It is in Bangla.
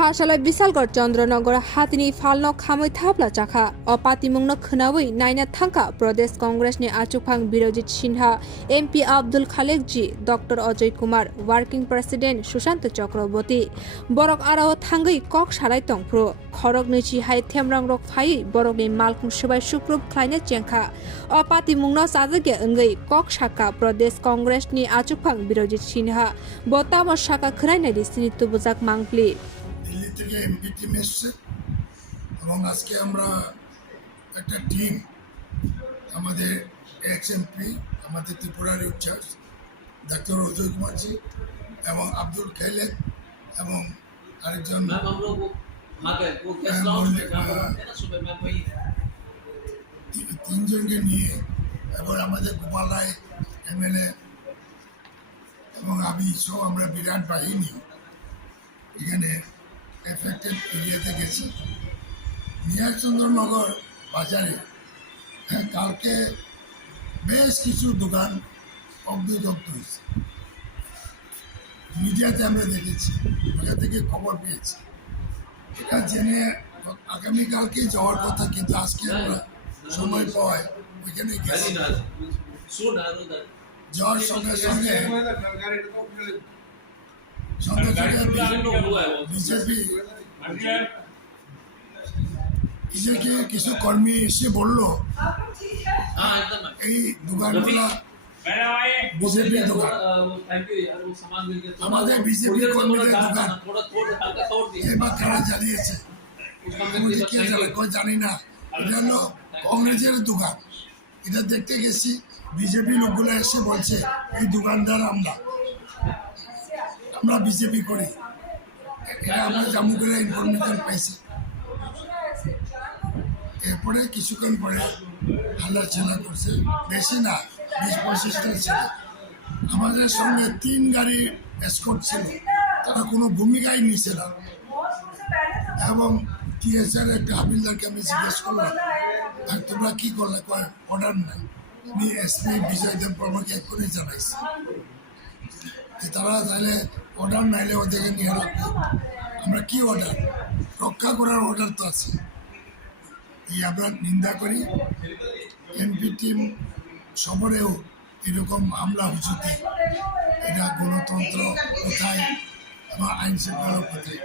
हासाला बिसालगढ़ चंद्रनगर हातिनी फालनक खामै थाब्ला चाखा अपातिमुंगनो खोनावै नाइना थांका प्रदेश कांग्रेसनि आचुकफां Birjit Sinha MP Abdul Khalek ji doctor Ajay Kumar working president Sushant Chakraborty बरक आराव थांगै कक साराय तंफ्रो खरक नैची हाय थेमरां रक फायै बरकनि मालखुं सबाय सुक्रुब ख्लायनो चेंखा अपातिमुंगनो साजगे अंगै कक साका प्रदेश कांग्रेसनि आचुकफां बिरजित सिन्हा बताम साका खरायनाय दिसिनि तुबुजाक मांगप्ली दिल्ली থেকে এমপি টিম এসছে এবং আজকে আমরা একটা টিম আমাদের এক্স এমপি আমাদের ত্রিপুরার ইনচার্জ ডাক্তার অজয় কুমার জি এবং আব্দুল খালেক এবং আরেকজন তিনজনকে নিয়ে এবং আমাদের গোপাল রায় এমএলএ এবং আমি সহ আমরা বিরাট বাহিনী এখানে এফেক্টেড এরিয়াতে গেছি নিয়ারচন্দ্রনগর বাজারে কালকে বেশ কিছু দোকান অগ্নিদগ্ধ হয়েছে মিডিয়াতে আমরা দেখেছি ওখান থেকে খবর পেয়েছি এটা জেনে আগামীকালকে যাওয়ার কথা কিন্তু আজকে আমরা সময় পাওয়ায় ওইখানে গেছি যাওয়ার সঙ্গে সঙ্গে বিজেপি কিছু কর্মী এসে বললো এই দোকানগুলা বিজেপির দোকান আমাদের বিজেপি কর্মীদের দোকান এবার তারা জ্বালিয়েছে জানি না এটা হলো কংগ্রেসের দোকান এটা দেখতে গেছি বিজেপি লোকগুলো এসে বলছে এই দোকানদার আমরা বিজেপি করি এটা আমরা জম্মু করে ইনফরমেশন পাইছি এরপরে কিছুক্ষণ পরে হাল্লা ছেলা করছে বেশি না 20-25টা ছিল আমাদের সঙ্গে 3 গাড়ি এসকর্ট ছিল তারা কোনো ভূমিকাই নিচ্ছে না এবং টিএসআর একটা হাবিলদারকে আমি জিজ্ঞেস করলাম আর তোমরা কি করলে অর্ডার নাই আমি এসপি বিজয় দেব বর্মাকে এক্ষুনি জানাইছি তারা তাহলে অর্ডার নাইলে ওদেরকে নিয়ে রাখবো আমরা কি অর্ডার রক্ষা করার অর্ডার তো আছে এই আমরা নিন্দা করি এমপি টিম শহরেও এরকম হামলা হুজুতে এটা গণতন্ত্র কোথায় বা আইন শৃঙ্খলা কোথায়